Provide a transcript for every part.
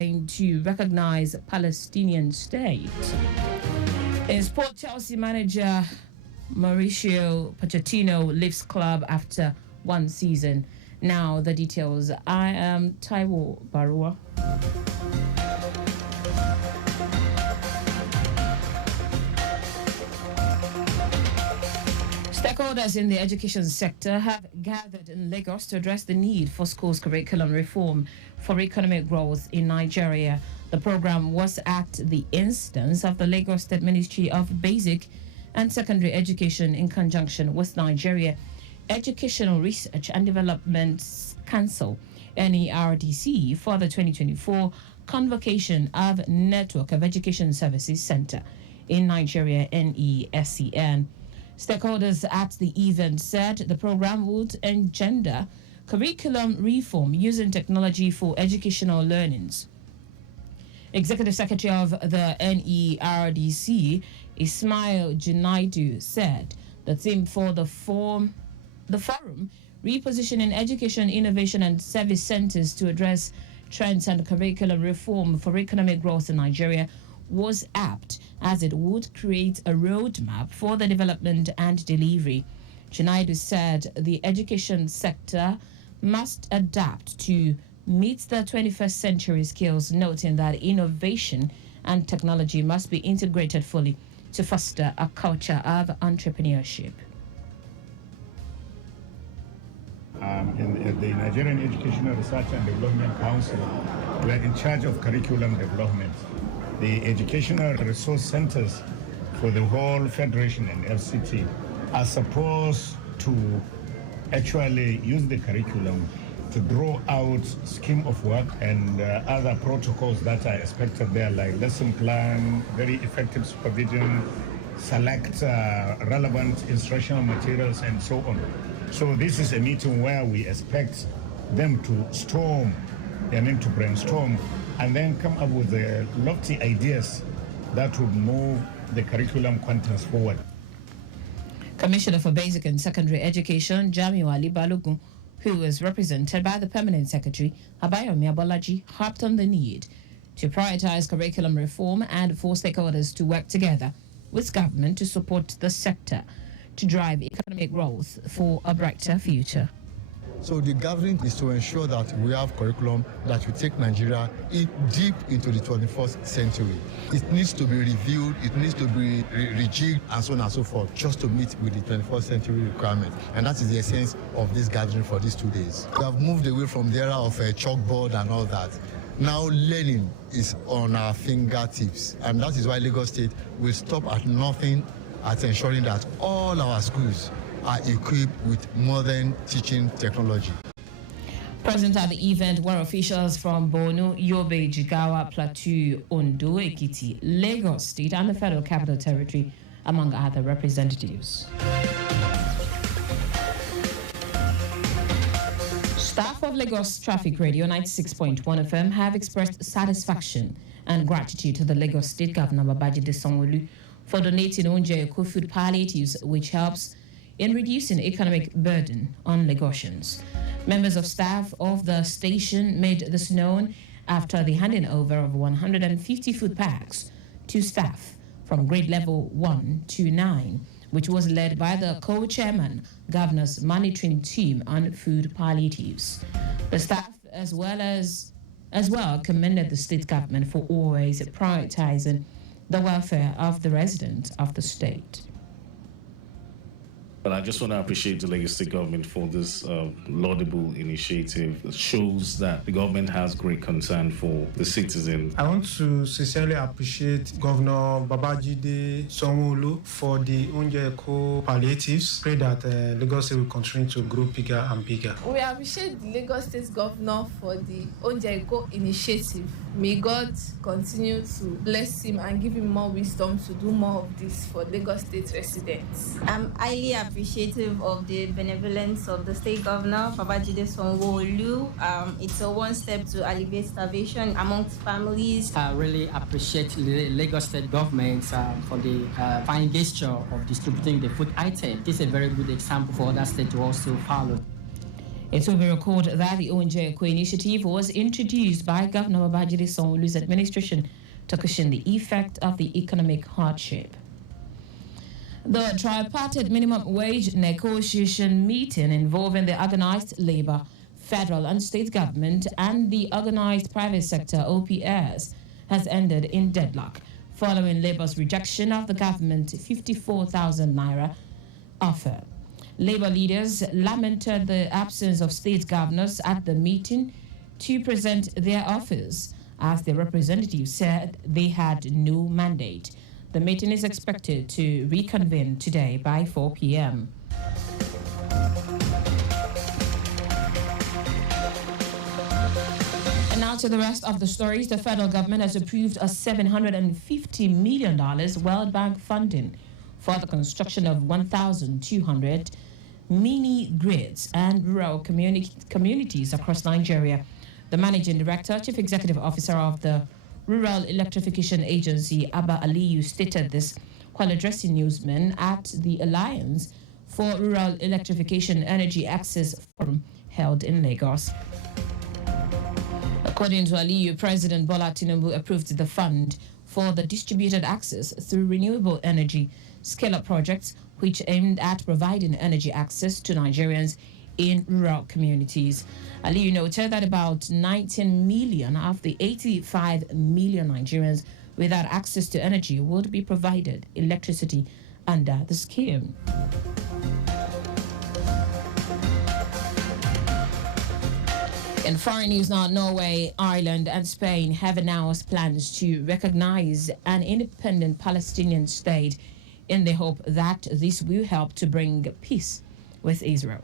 to recognize Palestinian state. In sport, Chelsea manager Mauricio Pochettino leaves club after one season. Now the details. I am Taiwo Baruwa. Stakeholders in the education sector have gathered in Lagos to address the need for schools curriculum reform for economic growth in Nigeria. The program was at the instance of the Lagos State Ministry of Basic and Secondary Education in conjunction with Nigeria Educational Research and Development Council, NERDC, for the 2024 convocation of Network of Education Services Center in Nigeria, NESCN. Stakeholders at the event said the program would engender curriculum reform using technology for educational learnings. Executive Secretary of the NERDC, Ismail Junaidu, said the theme for the forum, repositioning education, innovation and service centers to address trends and curriculum reform for economic growth in Nigeria, was apt, as it would create a roadmap for the development and delivery. Junaidu said the education sector must adapt to meet the 21st century skills, noting that innovation and technology must be integrated fully to foster a culture of entrepreneurship. In the Nigerian Educational Research and Development Council, we are in charge of curriculum development. The educational resource centers for the whole federation and FCT are supposed to actually use the curriculum to draw out scheme of work and other protocols that are expected there, like lesson plan, very effective supervision, select relevant instructional materials, and so on. So this is a meeting where we expect them to brainstorm and then come up with the lofty ideas that would move the curriculum contents forward. Commissioner for Basic and Secondary Education, Jamiu Ali Balogun, who is represented by the Permanent Secretary, Abayomi Abolaji, harped on the need to prioritize curriculum reform and for stakeholders to work together with government to support the sector to drive economic growth for a brighter future. So the gathering is to ensure that we have curriculum that will take Nigeria deep into the 21st century. It needs to be reviewed, it needs to be rejigged, and so on and so forth, just to meet with the 21st century requirement. And that is the essence of this gathering for these 2 days. We have moved away from the era of a chalkboard and all that. Now learning is on our fingertips, and that is why Lagos State will stop at nothing at ensuring that all our schools are equipped with modern teaching technology. Present at the event were officials from Borno, Yobe, Jigawa, Plateau, Ondo, Ekiti, Lagos State, and the Federal Capital Territory, among other representatives. Staff of Lagos Traffic Radio 96.1 FM have expressed satisfaction and gratitude to the Lagos State Governor Babajide Sanwo-Olu for donating Onje Eko food palliatives, which helps in reducing economic burden on Lagosians. Members of staff of the station made this known after the handing over of 150 food packs to staff from grade level 1 to 9, which was led by the co-chairman, Governor's monitoring team on food palliatives. The staff as well commended the state government for always prioritizing the welfare of the residents of the state. But I just want to appreciate the Lagos State government for this laudable initiative. It shows that the government has great concern for the citizens. I want to sincerely appreciate Governor Babajide Sanwo-Olu for the Onje Eko palliatives. Pray that Lagos State will continue to grow bigger and bigger. We appreciate the Lagos State governor for the Onje Eko initiative. May God continue to bless him and give him more wisdom to do more of this for Lagos State residents. I'm highly appreciative of the benevolence of the state governor, Babajide Sanwo-Olu. It's a one step to alleviate starvation amongst families. I really appreciate the Lagos State government for the fine gesture of distributing the food item. This is a very good example for other states to also follow. It will be recorded that the Onjeko initiative was introduced by Governor Babajide Sanwo-Olu's administration to cushion the effect of the economic hardship. The tripartite minimum wage negotiation meeting involving the organized labor, federal and state government, and the organized private sector (OPS) has ended in deadlock following Labour's rejection of the government 54,000 naira offer. Labour leaders lamented the absence of state governors at the meeting to present their offers, as the representatives said they had no mandate. The meeting is expected to reconvene today by 4 p.m. And now to the rest of the stories. The federal government has approved a $750 million World Bank funding for the construction of 1,200 mini grids and rural communities across Nigeria. The managing director, chief executive officer of the Rural Electrification Agency, Abba Aliyu, stated this while addressing newsmen at the Alliance for Rural Electrification Energy Access Forum held in Lagos. According to Aliyu, President Bola Tinubu approved the fund for the distributed access through renewable energy scale-up projects, which aimed at providing energy access to Nigerians in rural communities. Aliyu noted that about 19 million of the 85 million Nigerians without access to energy would be provided electricity under the scheme. In foreign news now, Norway, Ireland and Spain have announced plans to recognize an independent Palestinian state in the hope that this will help to bring peace with Israel.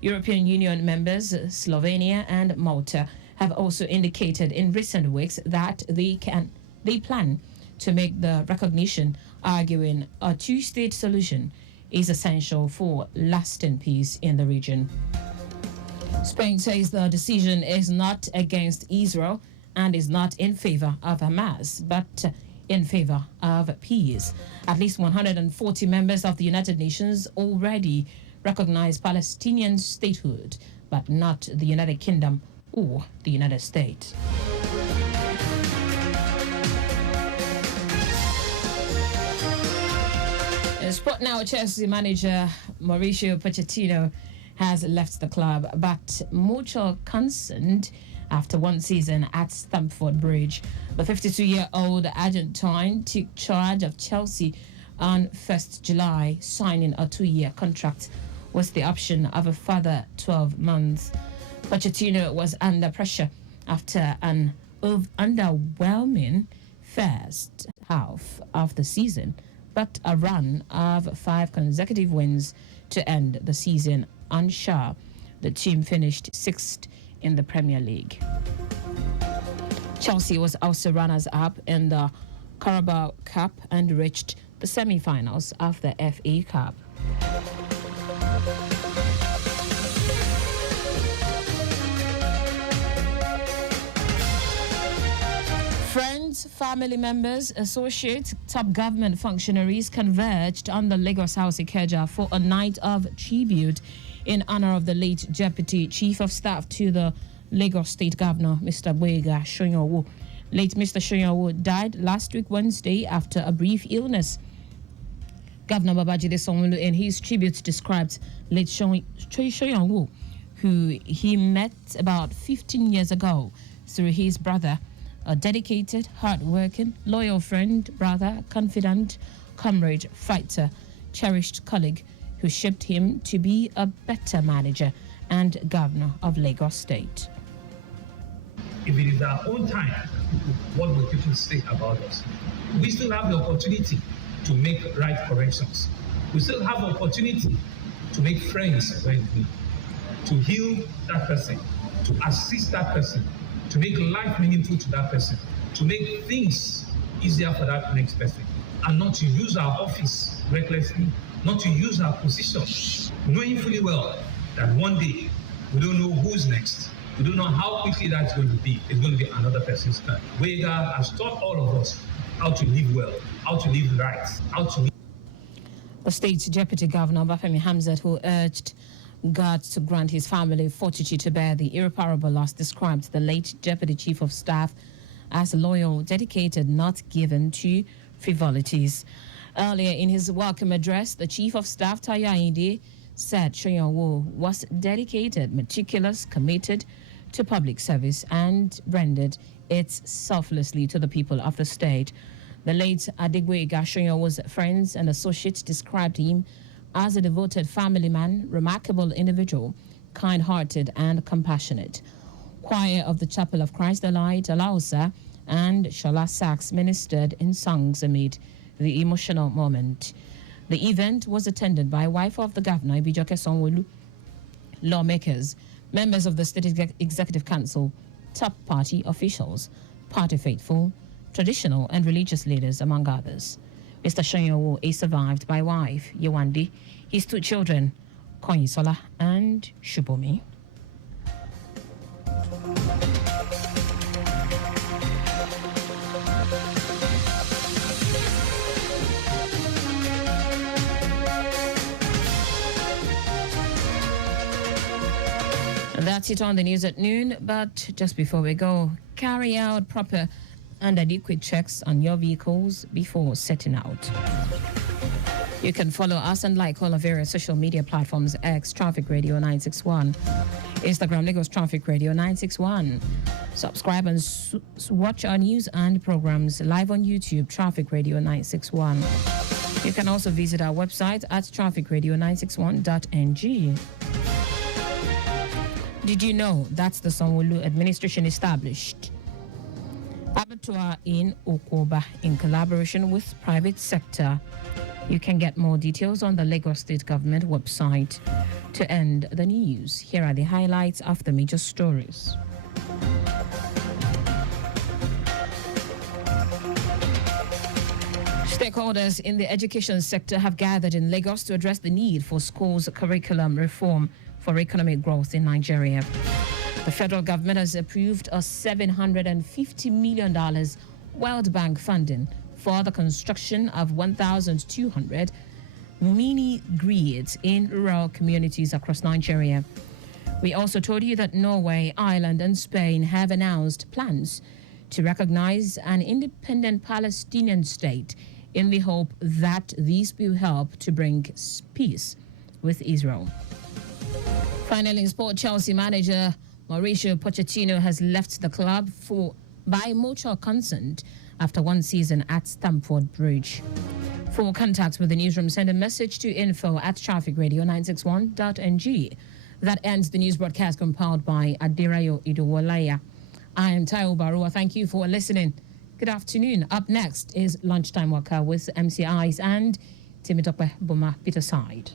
European Union members Slovenia and Malta have also indicated in recent weeks that they plan to make the recognition, arguing a two-state solution is essential for lasting peace in the region. Spain says the decision is not against Israel and is not in favor of Hamas, but in favor of peace. At least 140 members of the United Nations already recognize Palestinian statehood, but not the United Kingdom or the United States. In sport now, Chelsea manager Mauricio Pochettino has left the club, but mutual concerned after one season at Stamford Bridge. The 52-year-old Argentine took charge of Chelsea on 1st July, signing a 2-year contract with the option of a further 12 months. Pochettino was under pressure after an underwhelming first half of the season, but a run of 5 consecutive wins to end the season unsure. The team finished 6th in the Premier League. Chelsea was also runners-up in the Carabao Cup and reached the semi-finals of the FA Cup. Friends, family members, associates, top government functionaries converged on the Lagos House Ikeja for a night of tribute in honor of the late Deputy Chief of Staff to the Lagos State Governor, Mr. Boyega Shoyanwo. Late Mr. Shoyanwo died last week Wednesday after a brief illness. Governor Babajide Sanwo-Olu in his tribute described late Shoyanwo, who he met about 15 years ago through his brother, a dedicated, hard-working, loyal friend, brother, confidant, comrade, fighter, cherished colleague who shaped him to be a better manager and governor of Lagos State. If it is our own time, what will people say about us? We still have the opportunity to make right corrections. We still have the opportunity to make friends when we need, to heal that person, to assist that person, to make life meaningful to that person, to make things easier for that next person, and not to use our office recklessly, not to use our position, knowing fully well that one day we don't know who's next. We don't know how quickly that's going to be. It's going to be another person's turn. Boyega has taught all of us how to live well, how to live right, how to live. The state's deputy governor, Bafemi Hamzat, who urged God to grant his family fortitude to bear the irreparable loss, described the late Deputy Chief of Staff as loyal, dedicated, not given to frivolities. Earlier in his welcome address, the Chief of Staff, Taiwo, said Sonyawo was dedicated, meticulous, committed to public service and rendered it selflessly to the people of the state. The late Adigwe Sonyawo's friends and associates described him as a devoted family man, remarkable individual, kind-hearted and compassionate. Choir of the Chapel of Christ the Light, Alausa, and Shola Sax ministered in songs amid the emotional moment. The event was attended by wife of the governor, Ibijoke Sanwo-Olu, lawmakers, members of the State Executive Council, top party officials, party faithful, traditional and religious leaders, among others. Mr. Sonyawo is survived by wife, Yewande, his 2 children, Konyisola and Shubomi. That's it on the news at noon, but just before we go, carry out proper and adequate checks on your vehicles before setting out. You can follow us and like all our various social media platforms: X Traffic Radio 961, Instagram Lagos Traffic Radio 961. Subscribe and watch our news and programs live on YouTube, Traffic Radio 961. You can also visit our website at trafficradio961.ng. Did you know that's the Sanwo-Olu administration established abattoir in Okoba in collaboration with private sector? You can get more details on the Lagos State Government website. To end the news, here are the highlights of the major stories. Stakeholders in the education sector have gathered in Lagos to address the need for schools' curriculum reform for economic growth in Nigeria. The federal government has approved a $750 million World Bank funding for the construction of 1,200 mini grids in rural communities across Nigeria. We also told you that Norway, Ireland, and Spain have announced plans to recognize an independent Palestinian state in the hope that these will help to bring peace with Israel. Finally, in sport, Chelsea manager Mauricio Pochettino has left the club by mutual consent after one season at Stamford Bridge. For contact with the newsroom, send a message to info@trafficradio961.ng. That ends the news broadcast compiled by Adirayo Idowolaya. I am Taiwo Baruwa. Thank you for listening. Good afternoon. Up next is Lunchtime Waka with MCIs and Timitope Boma Peterside.